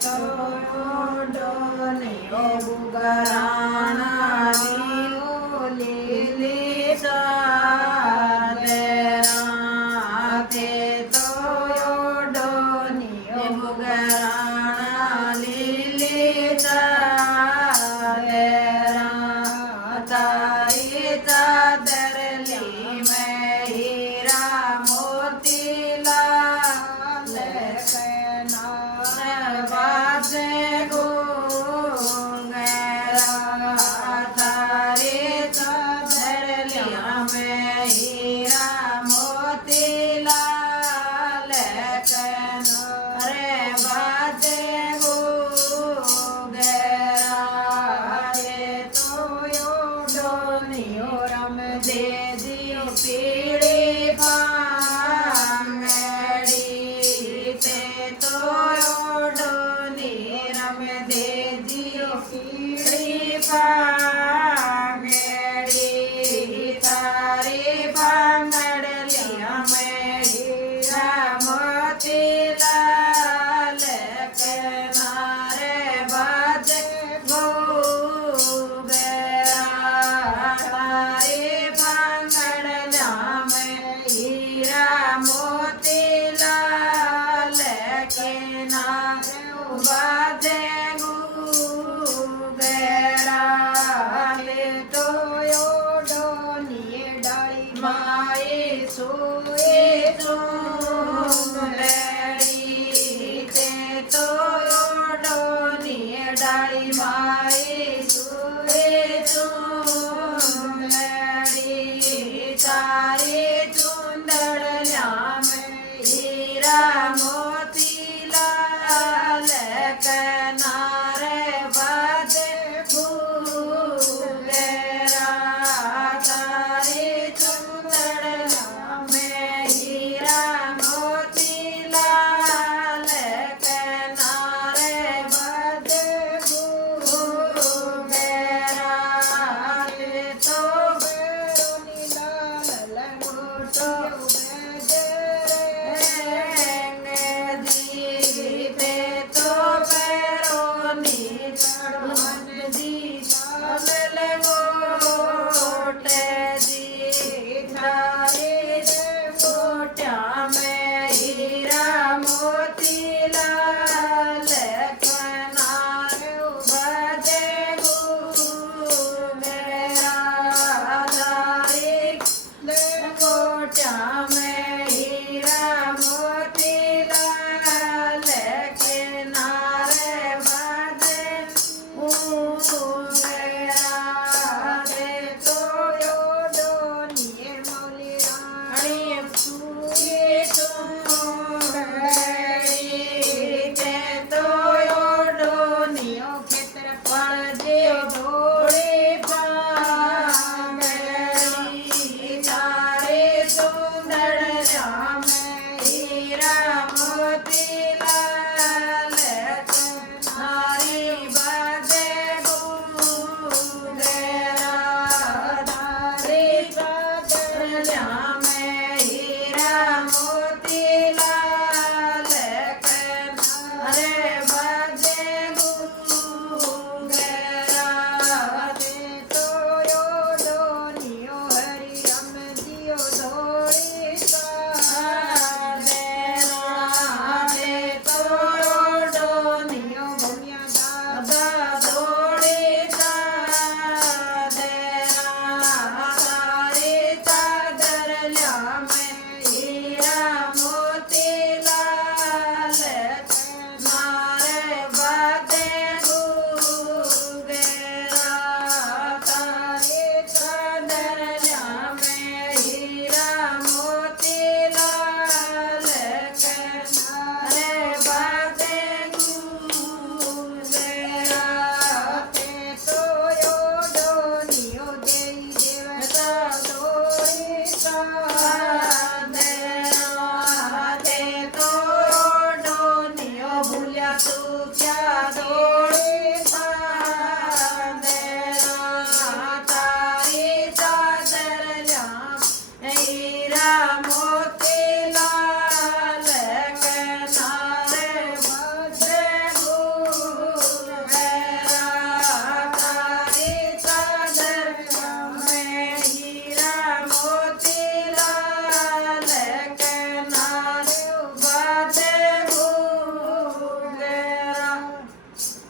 તો ડોનિયો બુગરાણા લીલી ચાદરા તે તો ડોનિયો બુગરાણા લીલી ચાદરા તારી ચાદર લી મેં હીરા મોતી લાલ વાજે ઘૂંઘરા તારી ચાદર લી મેં હીરા મોતી લાલ રે વાજે ઘૂંઘરા તો ડોનિયો રમદેજી પીળી ભાંગડી તે તો ડોની રમદેજી પીળી ભાંગડી તારી ભાંગડલી અમે હીરા મોતી લાલ કિનારે બાજે ઘૂંઘરા તારી ભાંગડલા મેં હીરા મોતી લાલ કિનારે બાજે ઘૂંઘરા તો ડોનિયે ડાળી માએ સોએ ચૂંદડી તે તો ડોનિયે ડાળી માએ સોએ ચૂંદડી તારી ચૂંદડલા મેં હીરા મોતી લાલ કિનારે બાજે ઘૂંઘરા તારી ચૂંદડલા મેં હીરા મોતી લાલ કિનારે બાજે ઘૂંઘરા તો બેરોની લાલ લંગોટો તે તો બેરોની ચડમનજી લાલ લંગોટે તારી ગોટ્યા મેં હીરા મોતી લાલ કિનારે બાજે ઘૂંઘરા તારી ગોટ્યા મેં હીરા મોતી લાલ કિનારે બાજે ઘૂંઘરા તે તો ડોનિયે મોલી રાણી સુઈ ચૂંદડી તે તો ડોનિયો ખેતર પડજે ધોળી ભાંગડી તારી ચૂંદડલા મેં હીરા મોતી લાલ તારી બાજે ઘૂંઘરા તારી ચાદરલા મેં હીરા મોતી લાલ કિનારે બાજે ઘૂંઘરા તે તો ડોનિયો હરી રમજીયો ધોળી ચાદરા તે તો ડોનિયો ભમ્યા દાદા ધોળી ચાદરા તારી ચાદરલા મેં હીરા મોતી લાલ કિનારે બાજે ઘૂંઘરા તારી ચાદરલા મેં હીરા મોતી લાલ કિનારે બાજે ઘૂંઘરા તે તો ડોનિયો દેઈ દેવતા ધોળી ચાદરા તે તો ડોનિયો ભૂલ્યા તું ક્યાં